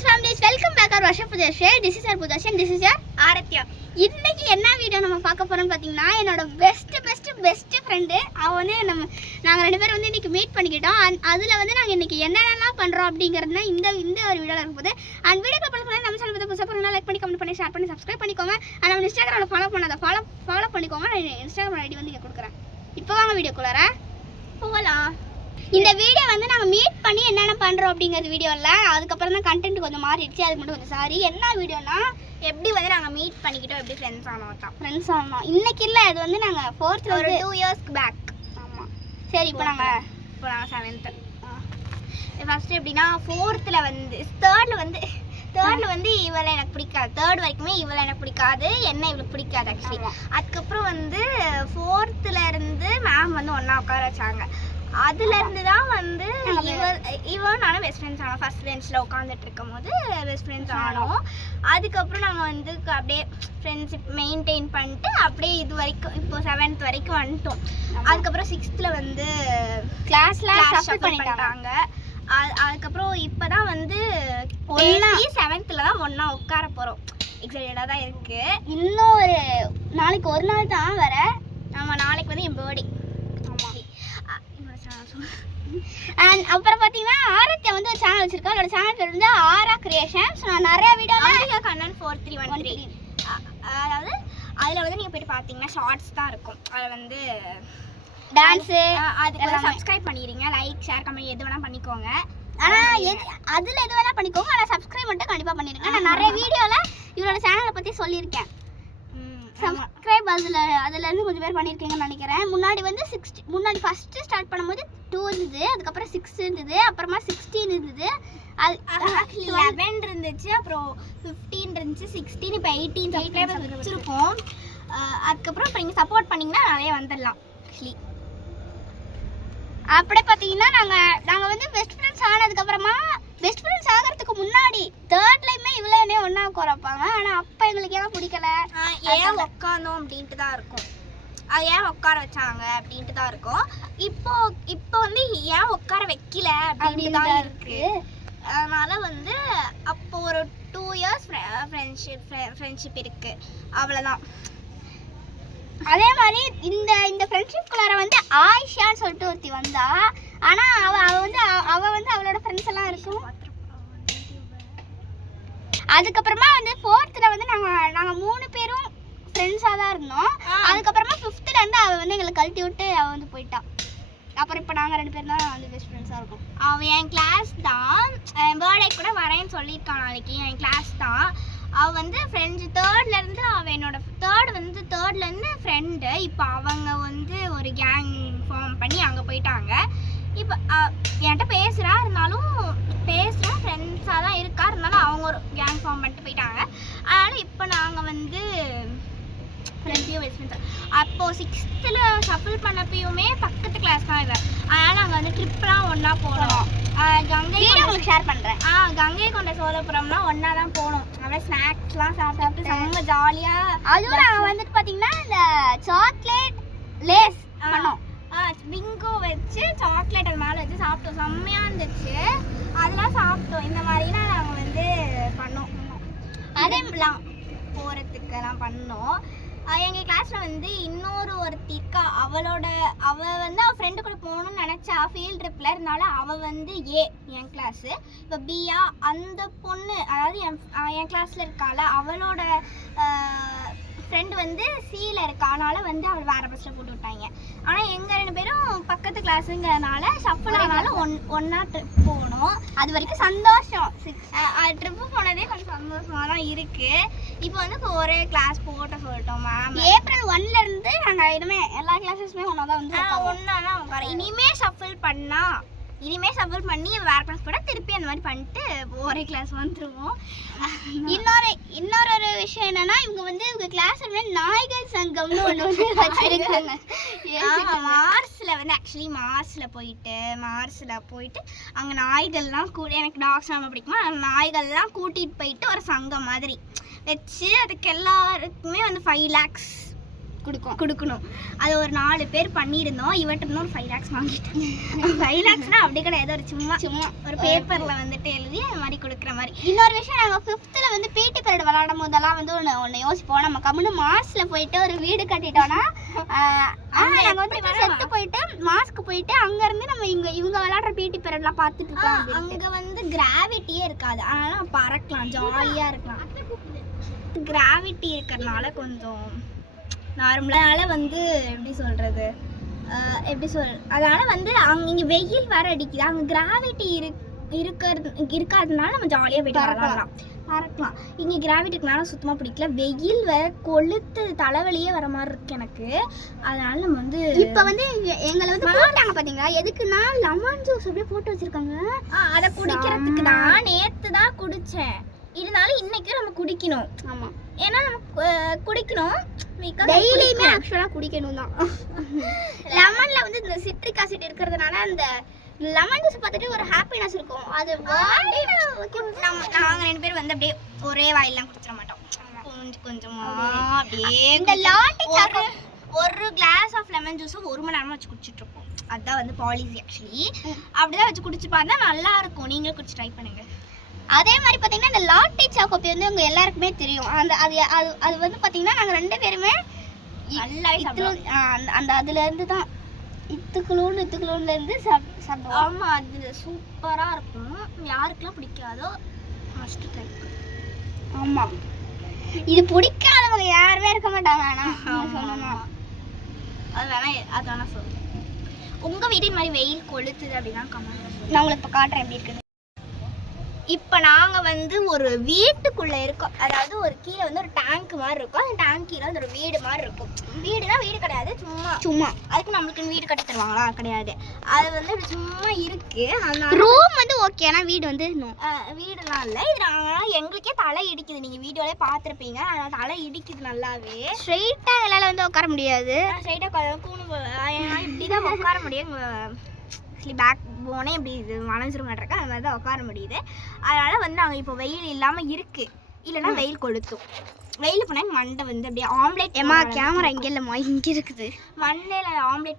friends, families, welcome back our Varsha Pudashay. This is our Pudashay and this is your Arathya. இன்னைக்கு என்ன video நம்ம பார்க்க போறோம்னு பாத்தீங்கன்னா என்னோட பெஸ்ட் ஃப்ரெண்ட் அவ வந்து நாங்க ரெண்டு பேரும் வந்து இன்னைக்கு மீட் பண்ணிக்கிட்டோம். அதுல வந்து நாங்க இன்னைக்கு என்னென்னலாம் பண்றோம் அப்படிங்கறத இந்த ஒரு வீடியோல இருக்கும்போது அந்த வீடியோக்கு அப்புறம் பண்ணா நம்ம சேனலை புதுசா பாருங்க, லைக் பண்ணி கமெண்ட் பண்ணி ஷேர் பண்ணி சப்ஸ்கிரைப் பண்ணிக்கோங்க. and நம்ம இன்ஸ்டாகிராம்ல ஃபாலோ பண்ணிக்கோங்க. நான் இன்ஸ்டாகிராம் ஐடி வந்து இங்க கொடுக்குறேன். இப்போ வாங்க வீடியோக்குள்ளார போகலாம். இந்த வீடியோ வந்து நாங்கள் மீட் பண்ணி என்னென்ன பண்ணுறோம் அப்படிங்கிறது வீடியோவில் அதுக்கப்புறம் தான் கண்டென்ட் கொஞ்சம் மாறிடுச்சு. அதுக்கு மட்டும் கொஞ்சம் சாரி. என்ன வீடியோனா எப்படி வந்து நாங்கள் மீட் பண்ணிக்கிட்டோம், எப்படி ஃப்ரெண்ட்ஸ் ஆனோம் இன்னைக்கு இல்லை, அது வந்து நாங்கள் 4th ஒரு 2 years பேக். ஆமாம் சரி. இப்போ நாங்கள் 7th. ஃபஸ்ட்டு எப்படின்னா 4th வந்து தேர்டில் வந்து இவளை எனக்கு பிடிக்காது. 3rd வரைக்குமே இவளை எனக்கு பிடிக்காது, என்ன இவளுக்கு பிடிக்காது ஆக்சுவலி. அதுக்கப்புறம் வந்து 4th இருந்து மேம் வந்து ஒன்றா உட்கார வச்சாங்க. அதுலேருந்து தான் வந்து இவன் நானும் பெஸ்ட் ஃப்ரெண்ட்ஸ் ஆனோம். ஃபர்ஸ்ட் பெஞ்சில் உட்காந்துட்டு இருக்கும் போது பெஸ்ட் ஃப்ரெண்ட்ஸ் ஆனோம். அதுக்கப்புறம் நாங்கள் வந்து அப்படியே ஃப்ரெண்ட்ஷிப் மெயின்டைன் பண்ணிட்டு அப்படியே இது வரைக்கும் இப்போ 7th வரைக்கும் வந்துட்டோம். அதுக்கப்புறம் 6th வந்து கிளாஸில் ஷஃபிள் பண்ணிட்டாங்க. அதுக்கப்புறம் இப்போ தான் வந்து 7th தான் ஒன்றா உட்கார போகிறோம். எக்ஸைட்டடாக தான் இருக்குது. இன்னும் நாளைக்கு ஒரு நாள் தான் வர. ஆமாம், நாளைக்கு வந்து என் பர்த்டே. அண்ட் அப்புறம் பார்த்தீங்கன்னா ஆரத்யா வந்து ஒரு சேனல் வச்சிருக்கா. அவளோட சேனல் பேர் வந்து ஆரா கிரியேஷன்ஸ். நான் நிறைய வீடியோ கண்ணன் 4313, அதாவது அதில் வந்து நீங்கள் போய்ட்டு பார்த்தீங்கன்னா ஷார்ட்ஸ் தான் இருக்கும். அதில் வந்து டான்ஸு அதுக்கு சப்ஸ்கிரைப் பண்ணிடுங்க. லைக் ஷேர் கமெண்ட் எது வேணால் பண்ணிக்கோங்க. ஆனால் அதில் எது வேணால் பண்ணிக்கோங்க, ஆனால் சப்ஸ்கிரைப் மட்டும் கண்டிப்பாக பண்ணிடுங்க. நான் நிறைய வீடியோவில் இவரோட சேனலை பற்றி சொல்லியிருக்கேன். சப்ஸ்கிரைப் அதுலேருந்து கொஞ்சம் பேர் பண்ணியிருக்கீங்கன்னு நினைக்கிறேன். முன்னாடி ஃபஸ்ட்டு ஸ்டார்ட் பண்ணும்போது 2 இருந்தது, அதுக்கப்புறம் 6 இருந்தது, அப்புறமா 16 இருந்தது, 11 இருந்துச்சு, அப்புறம் 15 இருந்துச்சு, 16, இப்போ 18 சப்ஸ்கிரைபர் வச்சுருக்கோம். அதுக்கப்புறம் இப்போ நீங்கள் சப்போர்ட் பண்ணிங்கன்னா நிறைய வந்துடலாம் ஆக்சுவலி. அப்படியே பார்த்தீங்கன்னா நாங்கள் வந்து பெஸ்ட் ஃப்ரெண்ட்ஸ் ஆனதுக்கப்புறமா பெஸ்ட் ஃப்ரெண்ட்ஸ் ஆகிறதுக்கு முன்னாடி 3ர்ட்லையுமே இவ்வளோ என்ன ஒன்றா உட்காரப்பாங்க. ஆனால் அப்போ எங்களுக்கு ஏன் பிடிக்கல, ஏன் உட்காந்தோம் அப்படின்ட்டு தான் இருக்கும். அது ஏன் உட்கார வச்சாங்க அப்படின்ட்டு தான் இருக்கும். இப்போ வந்து ஏன் உட்கார வைக்கல அப்படின்னு தான் இருக்கு. அதனால வந்து அப்போ ஒரு 2 years ஃப்ரெண்ட்ஷிப் இருக்கு, அவ்வளோதான். அதே மாதிரி இந்த ஃப்ரெண்ட்ஷிப்குள்ளார வந்து ஆயிஷான்னு சொல்லிட்டு ஒருத்தி வந்தா. ஆனால் அவ வந்து அவளோட ஃப்ரெண்ட்ஸ் எல்லாம் இருக்கும். அதுக்கப்புறமா வந்து 4th வந்து நாங்கள் 3 பேரும் ஃப்ரெண்ட்ஸாக தான் இருந்தோம். அதுக்கப்புறமா 5th இருந்து அவள் வந்து எங்களை கழட்டி விட்டு அவள் வந்து போயிட்டான். அப்புறம் இப்போ நாங்கள் 2 பேரும் தான் வந்து பெஸ்ட் ஃப்ரெண்ட்ஸாக இருக்கோம். அவன் என் கிளாஸ் தான். என் பர்த்டே கூட வரேன்னு சொல்லியிருக்கான் நாளைக்கு. என் கிளாஸ் தான். அவள் வந்து ஃப்ரெண்ட்ஸ் 3ர்ட்லேருந்து அவள் என்னோட 3ர்ட்லேருந்து ஃப்ரெண்டு. இப்போ அவங்க வந்து ஒரு கேங் ஃபார்ம் பண்ணி அங்கே போயிட்டாங்க. இப்போ என்கிட்ட இருந்தாலும் ஃப்ரெண்ட்ஸாக தான் இருக்கா. இருந்தாலும் அவங்க ஒரு கேங் ஃபார்ம் பண்ணிட்டு போயிட்டாங்க. அதனால் இப்போ நாங்கள் வந்து ஃப்ரெண்ட்ஸையும் பெஸ்ட் ஃப்ரெண்ட்ஸ். அப்போது 6th ஷஃபிள் பண்ணப்பையுமே பக்கத்து கிளாஸ் தான் இல்லை. அதனால் நாங்கள் வந்து ட்ரிப்லாம் ஒன்றா போனோம். கங்கை உங்களுக்கு ஷேர் பண்ணுறேன். கங்கை கொண்ட சோழபுரம்லாம் ஒன்றா தான் போனோம். அப்படியே ஸ்நாக்ஸ்லாம் சாப்பிட்டு செம்ம ஜாலியாக. அதுவும் நாங்கள் வந்துட்டு பார்த்தீங்கன்னா இந்த சாக்லேட் லேஸ் பண்ணோம். பிங்கோ வச்சு சாக்லேட் அது மேலே வச்சு சாப்பிட்டோம். செம்மையாக இருந்துச்சு. அதெல்லாம் சாப்பிட்டோம். இந்த மாதிரிலாம் நாங்கள் வந்து பண்ணோம். அதேலாம் போகிறதுக்கெல்லாம் பண்ணோம். எங்கள் கிளாஸில் வந்து இன்னொரு ஒருத்தி இருக்கா. அவள் வந்து அவள் ஃப்ரெண்டு கூட போகணுன்னு நினச்சா. ஃபீல்ட் ட்ரிப்பில் இருந்தாலும் அவள் வந்து என் கிளாஸு. இப்போ பியா அந்த பொண்ணு, அதாவது என் கிளாஸில் இருக்கால, அவளோட ஃப்ரெண்டு வந்து சியில் இருக்கா. அதனால் வந்து அவள் வேறு பஸ்ஸில் போட்டு விட்டாங்க. ஆனால் எங்கள் 2 பேரும் பக்கத்து கிளாஸுங்கிறதுனால ஷஃபிள் ஆனாலும் ஒன்றா ட்ரிப் போகணும். அது வரைக்கும் சந்தோஷம். ட்ரிப்பு போனதே கொஞ்சம் சந்தோஷமாக தான் இருக்குது. இப்போ வந்து ஒரே கிளாஸ் போட்ட சொல்லிட்டோம் மேம். April 1லேருந்து நாங்கள் இனிமேல் எல்லா கிளாஸஸுமே ஒன்றா தான் வந்து ஒன்றா தான் உட்கார. இனிமேல் ஷஃபிள் பண்ணி வேறு கிளாஸ் போட்டால் திருப்பி அந்த மாதிரி பண்ணிட்டு ஒரே கிளாஸ் வந்துடுவோம். இன்னொரு விஷயம் என்னன்னா, இவங்க கிளாஸ் நாய்கள் சங்கம்னு ஒன்று வந்து வச்சிருக்காங்க. மார்ஸில் வந்து ஆக்சுவலி மார்ஸில் போயிட்டு அங்கே நாய்கள்லாம் எனக்கு டாக்ஸ் ரொம்ப பிடிக்குமா, நாய்கள்லாம் கூட்டிகிட்டு போயிட்டு ஒரு சங்கம் மாதிரி வச்சு அதுக்கு எல்லாருக்குமே வந்து 5 lakhs கொடுக்கணும். அது ஒரு 4 பேர் பண்ணியிருந்தோம். இவர்கிட்ட ஒரு 5 lakhs வாங்கிட்டேன். 5 lakhsனா அப்படி கிடையாது, ஒரு சும்மா ஒரு பேப்பரில் வந்துட்டு எழுதி அது மாதிரி கொடுக்குற மாதிரி. இன்னொரு விஷயம், நாங்கள் 5th வந்து பிடி பீரியட் விளையாடும் போதெல்லாம் வந்து ஒன்று யோசிப்போம், நம்ம கம்முன்னு மாஸ்ல போயிட்டு ஒரு வீடு கட்டிட்டோம்னா நாங்கள் வந்து செத்து போயிட்டு மாஸ்க்கு போயிட்டு அங்கேருந்து நம்ம இவங்க விளையாடுற பிடி பீரியட்லாம் பார்த்துட்டு இருக்கோம். அங்கே வந்து கிராவிட்டியே இருக்காது, அதனால பறக்கலாம், ஜாலியாக இருக்கலாம். கிராவிட்டி இருக்கிறதுனால கொஞ்சம் நார்மலாக வந்து எப்படி சொல்கிறது, அதனால் வந்து இங்கே வெயில் வர அடிக்குது, அங்கே கிராவிட்டி இருக்காததுனால நம்ம ஜாலியாக போயிட்டு பறக்கலாம். இங்கே கிராவிட்டி இருக்கனால சுத்தமாக பிடிக்கல, வெயில் வர கொளுத்து தலைவலியே வர மாதிரி இருக்கு எனக்கு. அதனால நம்ம வந்து இப்போ வந்து எங்களை வந்து போட்டாங்க பார்த்தீங்களா, எதுக்குன்னா லெமன் ஜூஸ் அப்படியே போட்டு வச்சுருக்காங்க. அதை குடிக்கிறதுக்கு தான் நேற்று தான் குடித்தேன். இருந்தாலும் இன்னைக்கு நம்ம குடிக்கணும். ஆமாம், ஏன்னா நம்ம குடிக்கணும், டெய்லியுமே ஆக்சுவலாக குடிக்கணும் தான். லெமனில் வந்து இந்த சிட்ரிக் ஆசிட் இருக்கிறதுனால அந்த லெமன் ஜூஸ் பார்த்துட்டு ஒரு ஹாப்பினஸ் இருக்கும். அது நாங்கள் 2 பேர் வந்து அப்படியே ஒரே வாயிலாம் குடிச்சிட மாட்டோம், கொஞ்சமாக அப்படியே. இந்த லாட்டி ஒரு கிளாஸ் ஆஃப் லெமன் ஜூஸும் 1 மணி நேரமாக வச்சு குடிச்சிட்டு இருப்போம். அதுதான் வந்து பாலிசி. ஆக்சுவலி அப்படிதான் வச்சு குடிச்சு பார்த்தா நல்லா இருக்கும். நீங்களும் குடிச்சு ட்ரை பண்ணுங்க. அதே மாதிரி பார்த்தீங்கன்னா இந்த லாட்டி சாக்கோப்பி வந்து உங்க எல்லாருக்குமே தெரியும். அது வந்து பார்த்தீங்கன்னா நாங்கள் 2 பேருமே அந்த அதுலேருந்து தான் இத்துக்குளூன்லேருந்து சாப்பிடுவோம். ஆமாம், அது சூப்பராக இருக்கும். யாருக்கெல்லாம் பிடிக்காதோ மஸ்ட் ட்ரை. ஆமாம், இது பிடிக்காதவங்க யாருமே இருக்க மாட்டாங்க. ஆனால் சொல்லணும், அது வேணா சொல்லுங்கள். உங்கள் வீட்டு மாதிரி வெயில் கொளுத்துது அப்படின்னா கமெண்ட் நான் உங்களுக்கு இப்போ காட்டுறேன் எப்படி இருக்குன்னு. இப்போ நாங்கள் வந்து ஒரு வீட்டுக்குள்ளே இருக்கோம். அதாவது ஒரு கீழே வந்து ஒரு டேங்க் மாதிரி இருக்கும். அந்த டேங்க் கீழே வந்து ஒரு வீடு மாதிரி இருக்கும். வீடுனா வீடு கிடையாது, சும்மா அதுக்கு நம்மளுக்கு வீடு கட்டி தருவாங்களா, கிடையாது. அது வந்து சும்மா இருக்கு. அதனால ரூம் வந்து ஓகே, ஆனால் வீடு வந்து வீடுலாம் இல்லை. இது நாங்கள் எங்களுக்கே தலை இடிக்குது. நீங்கள் வீடியோலே பார்த்துருப்பீங்க. அதனால் தலை இடிக்குது நல்லாவே. ஸ்ட்ரெயிட்டாக எல்லாம் வந்து உட்கார முடியாது. ஸ்ட்ரெயிட்டாக கூணு இப்படி தான் உட்கார முடியும். பேக் போனே இப்படி இது வளைஞ்சிருமாட்டிருக்கு, அது மாதிரி தான் உட்கார முடியுது. அதனால் வந்து நாங்கள் இப்போ வெயில் இல்லாமல் இருக்குது, இல்லைன்னா வெயில் கொளுத்தும். வெயில் போனால் மண்டை வந்து அப்படியே ஆம்லேட். ஏமா கேமரா இங்கே இல்லைம்மா, இங்கே இருக்குது. மண்டையில் ஆம்லேட்